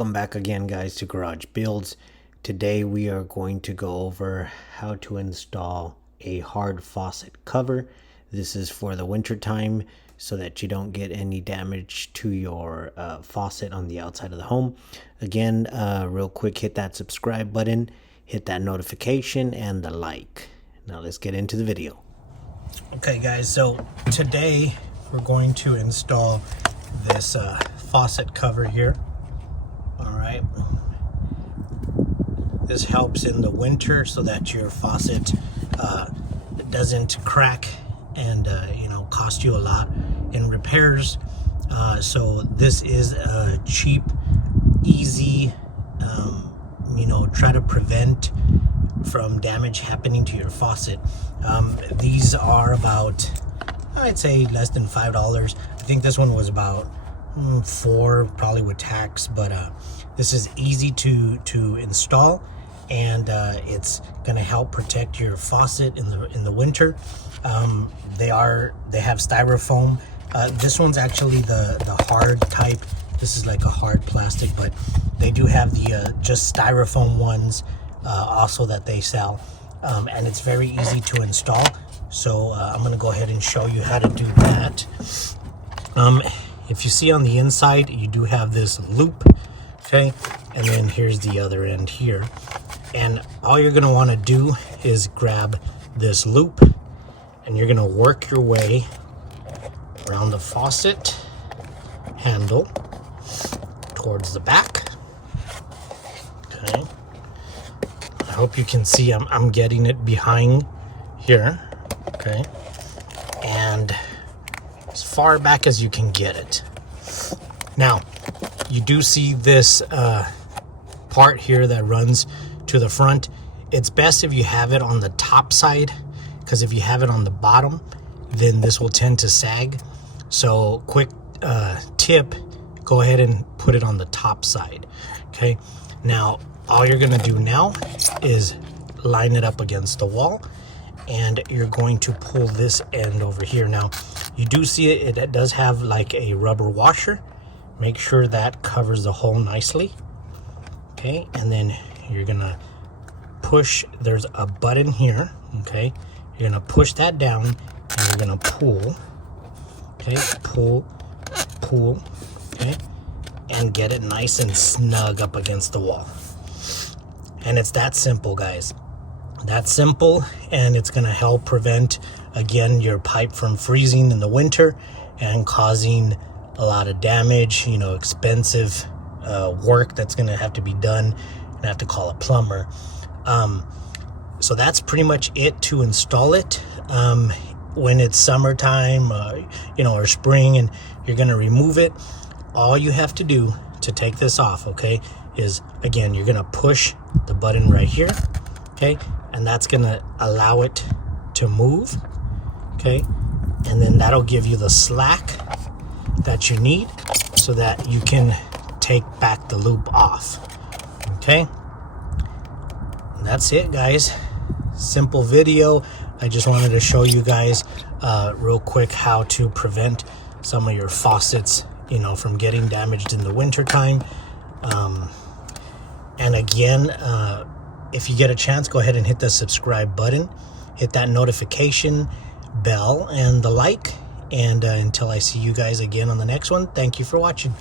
Welcome back again, guys, to Garage Builds. Today we are going to go over how to install a hard faucet cover. This is for the winter time so that you don't get any damage to your faucet on the outside of the home. Again, real quick, hit that subscribe button, hit that notification and the like. Now let's get into the video. Okay guys, so today we're going to install this faucet cover here. All right, this helps in the winter so that your faucet doesn't crack and cost you a lot in repairs. So this is a cheap, easy, try to prevent from damage happening to your faucet. These are about, I'd say, less than $5. I think this one was about $4 probably with tax, but this is easy to install, and it's going to help protect your faucet in the winter. They have styrofoam. This one's actually the hard type. This is like a hard plastic, but they do have the just styrofoam ones also that they sell, and it's very easy to install. So I'm going to go ahead and show you how to do that. If you see on the inside, you do have this loop, okay? And then here's the other end here. And all you're gonna wanna do is grab this loop and you're gonna work your way around the faucet handle towards the back, okay? I hope you can see I'm getting it behind here, okay? And as far back as you can get it. Now, you do see this part here that runs to the front. It's best if you have it on the top side, because if you have it on the bottom, then this will tend to sag. So quick tip, go ahead and put it on the top side, okay? Now, all you're gonna do now is line it up against the wall, and you're going to pull this end over here. Now, you do see it does have like a rubber washer. Make sure that covers the hole nicely, okay? And then you're gonna push, there's a button here, okay? You're gonna push that down and you're gonna pull, okay? Pull, okay? And get it nice and snug up against the wall. And it's that simple, guys. That's simple, and it's going to help prevent, again, your pipe from freezing in the winter and causing a lot of damage, expensive work that's going to have to be done, and have to call a plumber. So that's pretty much it to install it. When it's summertime, or spring, and you're going to remove it, all you have to do to take this off, okay, is, again, you're going to push the button right here, okay? And that's gonna allow it to move, okay? And then that'll give you the slack that you need so that you can take back the loop off, okay? And that's it, guys. Simple video. I just wanted to show you guys real quick how to prevent some of your faucets, from getting damaged in the winter time. And again, if you get a chance, go ahead and hit the subscribe button, hit that notification bell and the like. And until I see you guys again on the next one, thank you for watching.